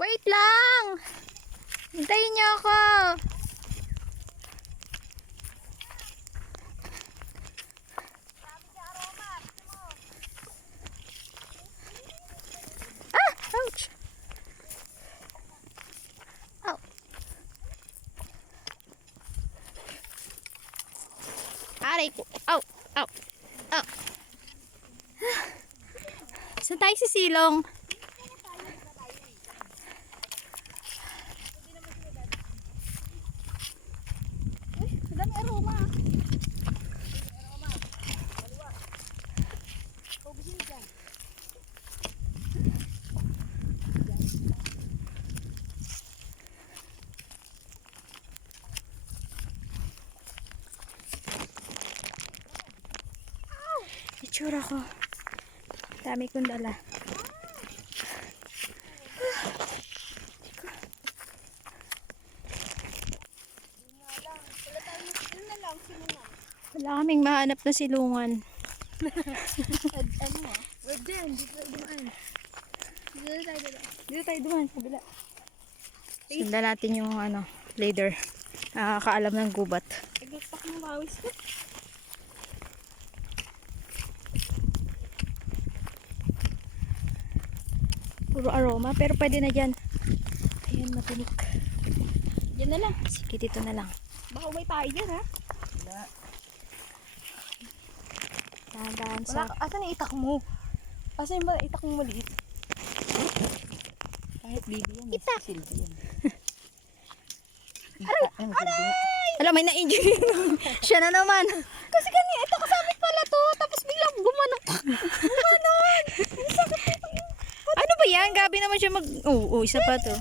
Wait lang! Hintayin niyo ako! Ah! Ouch! Ow! Aray ko! Ow! Ow! Ow! Saan tayo sisilong? Madami aroma. Itsura ko. Dami kong dala. Wala kaming mahanap na silungan. Ano mo? Wait dyan, dito tayo dumaan. Dito tayo dumaan, kabila. Sundan natin yung leader. Nakakaalam ng gubat. Naglapak ng bawis ko. Puro aroma, pero pwede na dyan. Ayan, matinik. Yan na lang. Sige, dito na lang. Baka may tayo dyan, ha? Dahan-dahan Wala sa... ka. Asan yung itak mo? Asan yung itak mo maliit? Kahit baby yan. Itak! Silbi yan. Aray! Alam, may na-injury. Siya na naman. Kasi kanina, ito kasabit pala to. Tapos biglang gumanong. Gumanon! Ano ba yan? Gabi naman siya mag... Oo, isa pa to.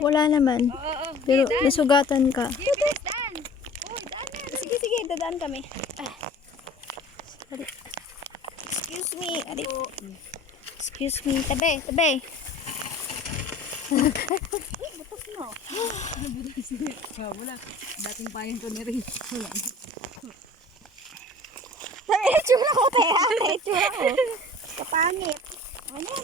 Wala naman. Oo. Pero nasugatan ka. Bilis, daan! Uy, daan na. Sige, sige. Dadaan kami. Sorry. Excuse me. Ari. Excuse me. Tabi, tabi. Butas mo. Wala. Dating payan ko ni Rin. Wala. Sabi, itsura ko, kaya. Itsura ko. Kapangit. Ano?